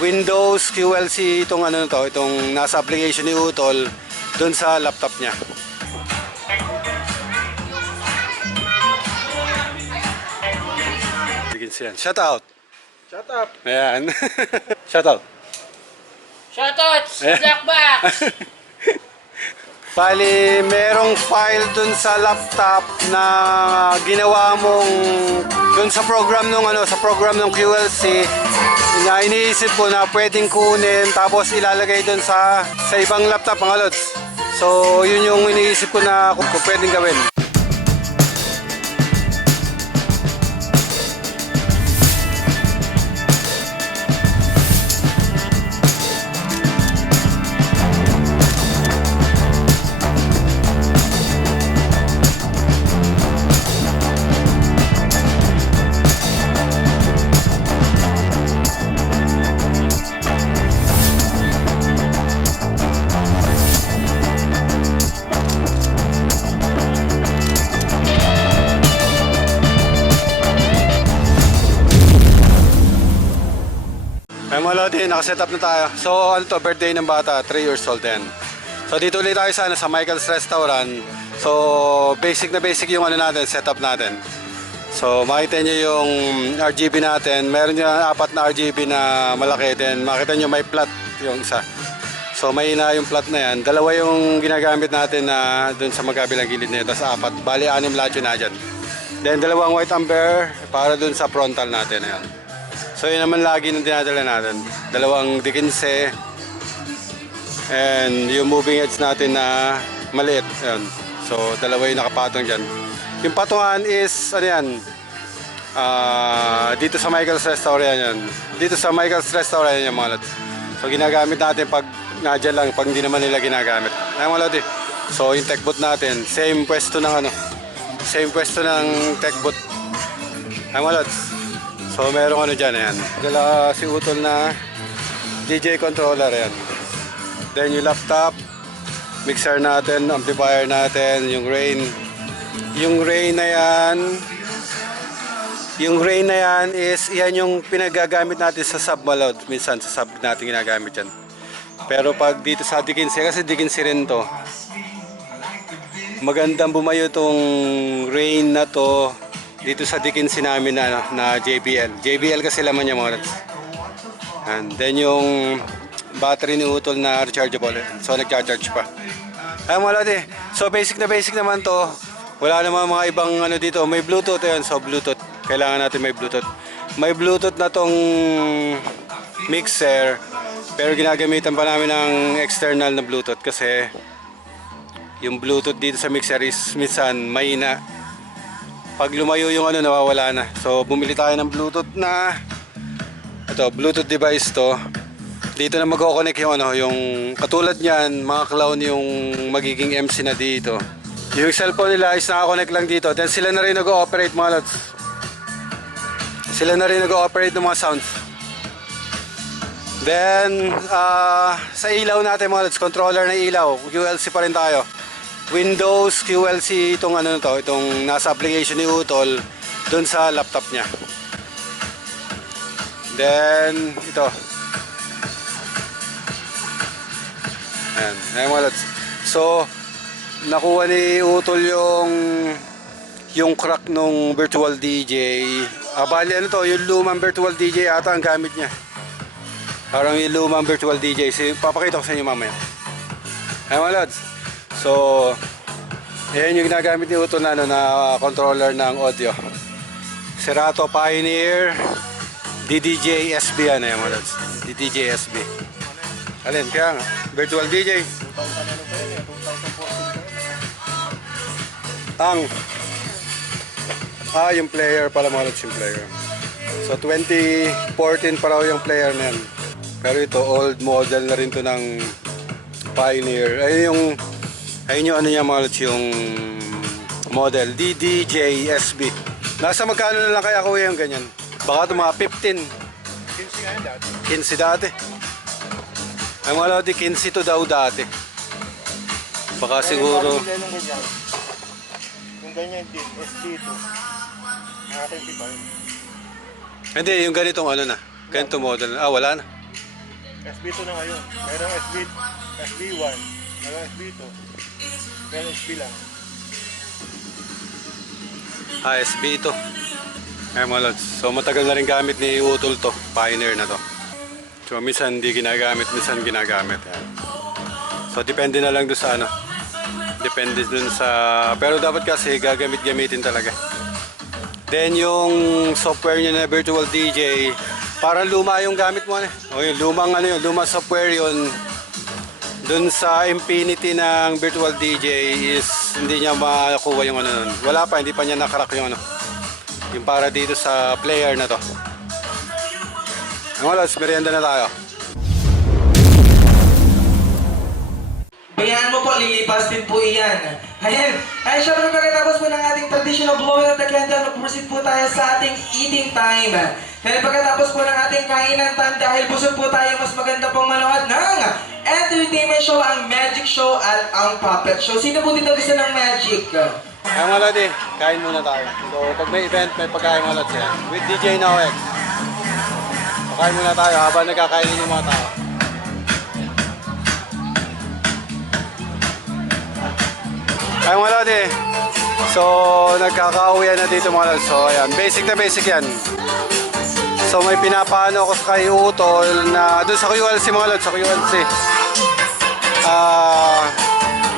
Windows QLC itong ano to, itong nasa application ni Utol dun sa laptop niya. Shout out. Shut up! Ayan. Shout out. Shoutout! Blackbox! Bali, merong file dun sa laptop na ginawa mong dun sa program nung ano, sa program ng QLC na iniisip ko na pwedeng kunin tapos ilalagay dun sa ibang laptop mga lods. So, yun yung iniisip ko na kung pwedeng gawin. Ay mga lodi, nakaset up na tayo. So ano to, birthday ng bata, 3 years old din. So dito ulit tayo sana sa Michael's Restaurant. So basic na basic yung ano natin, setup natin. So makita nyo yung RGB natin. Meron yung 4 na RGB na malaki din. Makita nyo may plat yung isa. So may na yung plat na yan. Dalawa yung ginagamit natin na dun sa magkabilang gilid nito. Tapos 4. Bali 6 lahat yun na dyan. Then dalawang white ampere para dun sa frontal natin. Ayan. So yun naman lagi nang dinadala natin. Dalawang D15 and yung moving edge natin na maliit. Ayan. So dalawa yung nakapatong dyan. Yung patungan is ano yan, dito sa Michael's Restaurant yan. Dito sa Michael's Restaurant yan mga lods. So ginagamit natin pag nadyan lang, pag hindi naman nila ginagamit. Ayan mga lods. So yung tech boot natin, same pwesto ng ano, same pwesto ng tech boot. Ayan mga lods. So merong ano dyan, ayan. Dala si Utol na DJ controller, ayan. Then yung laptop, mixer natin, amplifier natin, yung rain. Yung rain na yan, is yan yung pinagagamit natin sa sub malod. Minsan sa sub natin ginagamit yan. Pero pag dito sa D15, kasi D15 rin to, magandang bumayo tong rain na to dito sa D15 namin na JBL. JBL kasi laman niya mga lods. And then yung battery ni Utol na rechargeable. So nagcha-charge pa. Ay mga lods eh. So basic na basic naman to. Wala namang mga ibang ano dito. May Bluetooth ayan. So Bluetooth. Kailangan natin may Bluetooth. May Bluetooth na tong mixer. Pero ginagamitan pa namin ng external na Bluetooth kasi yung Bluetooth dito sa mixer is minsan mahina. Pag lumayo yung ano, nawawala na. So bumili tayo ng Bluetooth na ito, Bluetooth device to. Dito na magko-connect yung ano, yung katulad niyan, mga clown yung magiging MC na dito. Yung cellphone nila is naka-connect lang dito. Then sila na rin nag-ooperate mga lods. Sila na rin nag-ooperate ng mga sounds. Then sa ilaw natin mga lods, controller na ilaw, QLC pa rin tayo. Windows QLC itong ano to, itong nasa application ni Utol dun sa laptop niya. Then ito. Ayan, ayan mga lods. So nakuha ni Utol yung crack nung virtual DJ. Bali ano to, yung lumang virtual DJ ata ang gamit niya. Parang yung lumang virtual DJ. So, papakita ko sa inyo mamaya. Ayan mga lods. So, ayan yung ginagamit ni Utol na, ano, na controller ng audio. Serato Pioneer DDJ SB yan. Ayan mga lods. DDJ SB. Alin, kaya nga. Virtual DJ. Yung player pala mga lods, yung player. So 2014 pa raw yung player na yan. Pero ito old model na rin to ng Pioneer. Ayun yung ano niya mga lods, yung model DDJ SB. Nasa magkano na lang kaya kuya yung ganyan? Baka ito mga 15. 15 nga yan dati. 15 dati. Ay mga lods, 15 to daw dati. Baka siguro Yung ganyan din, SD2. Nakakampi pa yun. hindi, yung ganitong ano na, ganitong model na. Wala na. SB2 na ngayon. Merong SB1, merong SB2, merong SB lang. SB ito. Ayan mga lods. So matagal na rin gamit ni Utol to. Pioneer na to. So minsan hindi ginagamit, minsan ginagamit. Ayan. So depende na lang doon sa ano. Depende dun sa... Pero dapat kasi gagamit-gamitin talaga. Then yung software niya na Virtual DJ, parang luma yung gamit mo. O yung lumang ano yun, lumang software yun. Dun sa Infinity ng Virtual DJ is hindi niya makuha yung ano nun. Wala pa, hindi pa niya nakarack yung ano. Yung para dito sa player na to. Ang wala, merienda na tayo. Bayaan mo po, lilipas din po iyan. Ayan. Ay, syempre pagkatapos po ng ating traditional blowing of the candle, mag-proceed po tayo sa ating eating time. Dahil pagkatapos po ng ating kainan time, dahil busog po tayo, mas maganda pong manood ng entertainment show, ang magic show at ang puppet show. Sino po dito gusto ng magic? Ay mga lodi, kain muna tayo. So pag may event, may pagkain mga lodi yan. With DJ Noex. So kain muna tayo habang nagkakainin yung mga tao. Ay mga lodi. So nagkakauwian na dito mga lodi. So ayan, basic na basic yan. So may pinapaano ako sa kay Utol na doon sa QLC mga lodi, sa QLC.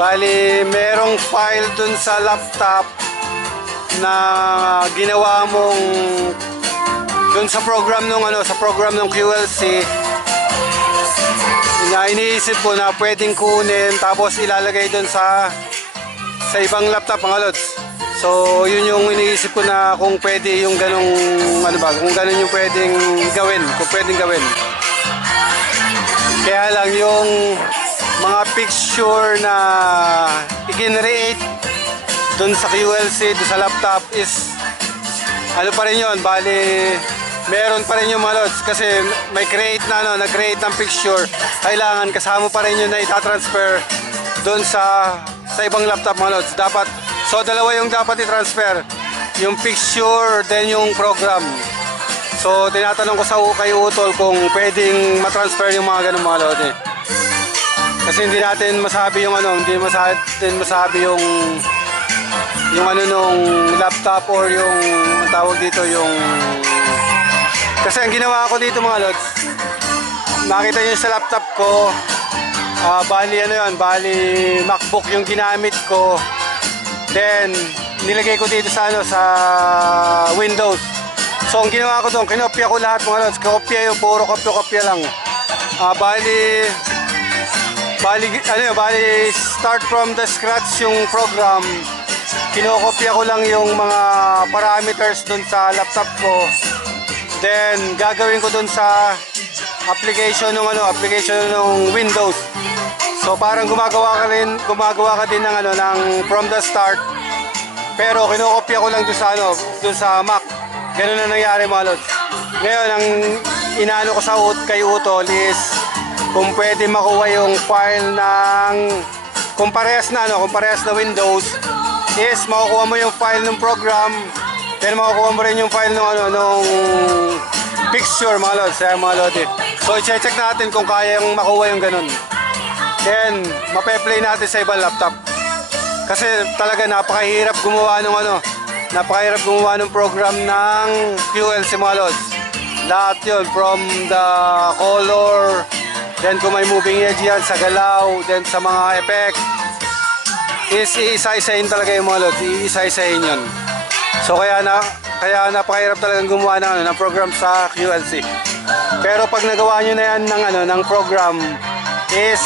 Bali, merong file dun sa laptop na ginawa mong dun sa program nung ano, sa program ng QLC na iniisip ko na pwedeng kunin tapos ilalagay dun sa ibang laptop mga lods. So, yun yung iniisip ko na kung pwede yung ganong ano ba, kung ganon yung pwedeng gawin, kung pwedeng gawin. Kaya lang yung mga picture na i-generate dun sa QLC, dun sa laptop is ano pa rin yun, bali meron pa rin yung mga lods kasi may create na ano, nag-create ng picture, kailangan kasama pa rin yun na itatransfer dun sa ibang laptop mga lods. Dapat, so dalawa yung dapat i-transfer, yung picture then yung program. So tinatanong ko sa kay Utol kung pwedeng matransfer yung mga ganun mga lods kasi hindi natin masabi yung ano, hindi natin masabi yung ano nung laptop or yung tawag dito yung kasi ang ginawa ko dito mga lods, makita nyo sa laptop ko, bali ano yun, bali MacBook yung ginamit ko, then nilagay ko dito sa ano, sa Windows. So ang ginawa ko doon, kinopya ko lahat mga lods, kopya yung puro kopya lang. Bali start from the scratch yung program. Kinokopya ko lang yung mga parameters dun sa laptop ko. Then gagawin ko dun sa application ng Windows. So parang gumagawa ka din ng ano ng from the start. Pero kinokopya ko lang dun sa Mac. Ganun na nangyari mga lods. Ngayon ang inaano ko sa kay Utol is kung pwede makuha yung file ng kung parehas na Windows is makukuha mo yung file ng program, then makukuha mo rin yung file ng nung picture mga lods, mga lodi. So i-check natin kung kaya yung makuha yung ganun. Then mape-play natin sa ibang laptop. Kasi talaga napakahirap gumawa ng program ng QLC mga lods. Lahat yun from the color, then kung may moving edge yan sa galaw, then sa mga effect is iisa-isahin talaga yung mga lods, iisa-isahin yun. So kaya napakahirap talagang gumawa ng program sa QLC. Pero pag nagawa nyo na yan ng program is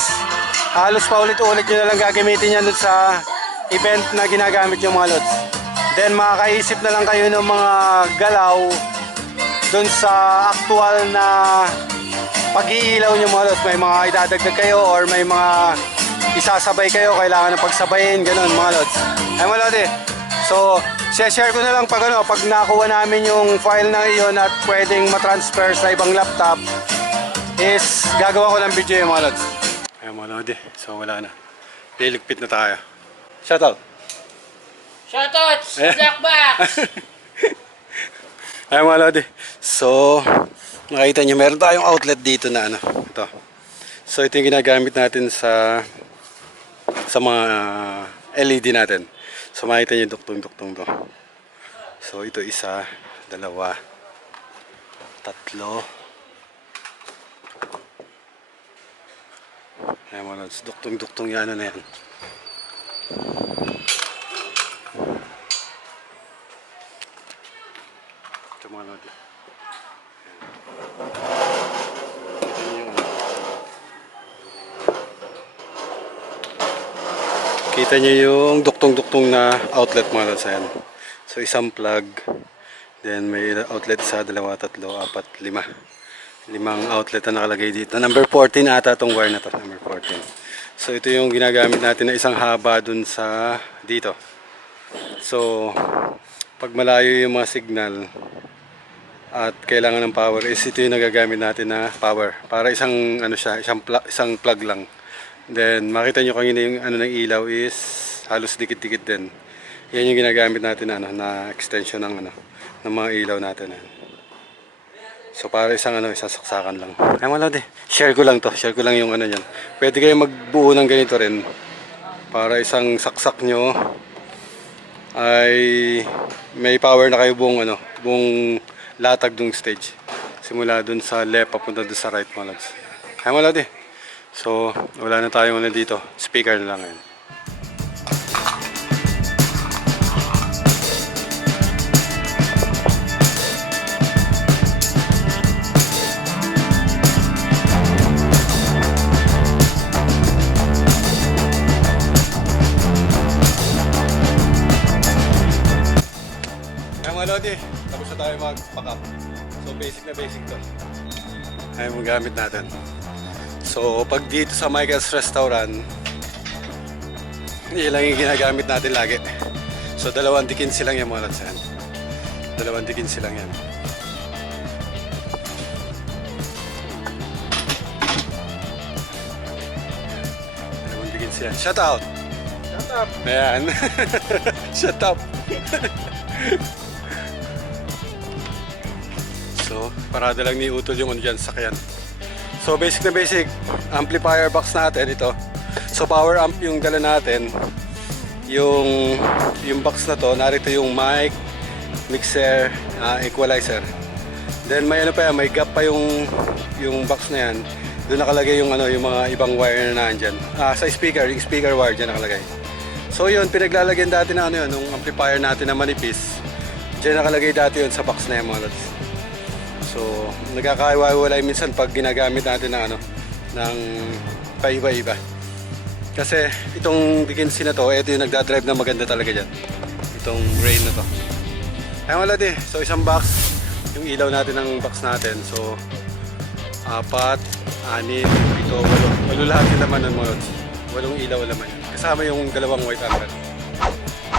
halos paulit-ulit nyo na lang gagamitin yan dun sa event na ginagamit yung mga lods. Then makakaisip na lang kayo ng mga galaw dun sa actual na pag-iilaw nyo mga lods. May mga idadagdag kayo or may mga isasabay kayo, kailangan na pagsabayin, ganun mga lods. Ay mga lodi, so share ko na lang pag nakuha namin yung file na iyon at pwedeng matransfer sa ibang laptop is gagawa ko ng video yung mga lods. Ay mga lodi, so wala na, liligpit na tayo. Shoutout! Shoutout! Jack Box! Ay mga lodi, so nakita nyo meron tayong outlet dito na ito So ito yung ginagamit natin sa mga LED natin. So makita nyo duktong-duktong to. So ito isa, dalawa, tatlo. Ayan mga lods, duktong-duktong yung ano na yan. Ito mga lods. Kita nyo yung duktong-duktong na outlet mga lods. Ayan. So isang plug, then may outlet isa, dalawa, tatlo, apat, lima. Limang outlet na nakalagay dito. Number 14 ata itong wire na to, number 14. So ito yung ginagamit natin na isang haba dun sa dito. So pag malayo yung mga signal at kailangan ng power is ito yung nagagamit natin na power. Para isang ano siya, isang plug lang. Then makita nyo kanina yung ano ng ilaw is halos dikit-dikit din. Yan yung ginagamit natin na, ano, na extension ng, ano, ng mga ilaw natin. So para isang saksakan lang. Ay malad eh. Share ko lang to. Share ko lang yung ano niyan. Pwede kayo magbuo ng ganito rin. Para isang saksak nyo ay may power na kayo buong latag dung stage. Simula dun sa left papunta dun sa right mga lads. Ay malad eh. So wala na tayong dito. Speaker na lang ngayon. Lodi, tapos na tayo mag-pack up. So basic na basic to. Ay yung gamit natin. So pag dito sa Michael's Restaurant, yun lang yung ginagamit natin lagi. So 2 dikinsi lang yan mga lads. 2 dikinsi lang yan. Shut out! Shut up! Ayan. Shut up! So, parada lang ni Utol yung dyan, sakyan. So, basic na basic, amplifier box natin ito. So, power amp yung dala natin. Yung box na to, narito yung mic, mixer, equalizer. Then, may may gap pa yung box na yan. Doon nakalagay yung mga ibang wire na nandyan. Sa speaker, yung speaker wire dyan nakalagay. So, yun, pinaglalagyan dati na yung amplifier natin na manipis. Dyan nakalagay dati yun sa box na yan mga lods. So, nagkakaiwalay minsan pag ginagamit natin ng paiba-iba. Kasi itong dikinsi na to, ito yung nagdadrive na maganda talaga dyan. Itong rain na to. Ay wala di. So, isang box, yung ilaw natin ng box natin. So, 4, 6, 7, 8. 8 lahat yung laman ng mga lods. 8 ilaw laman yan. Kasama yung 2 white angle.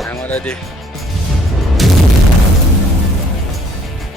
Ay wala di.